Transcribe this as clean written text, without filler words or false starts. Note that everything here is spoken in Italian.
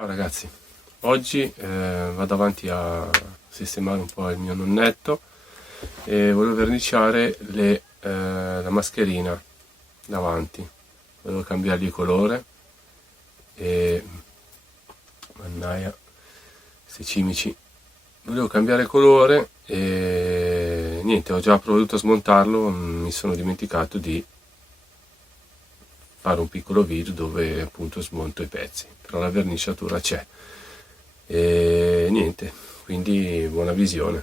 Ciao ragazzi, oggi vado avanti a sistemare un po' il mio nonnetto e volevo verniciare la mascherina davanti. Volevo cambiargli il colore e mannaia, questi cimici. Volevo cambiare colore e niente, ho già provveduto a smontarlo, mi sono dimenticato di fare un piccolo video dove appunto smonto i pezzi, però la verniciatura c'è e niente, quindi buona visione.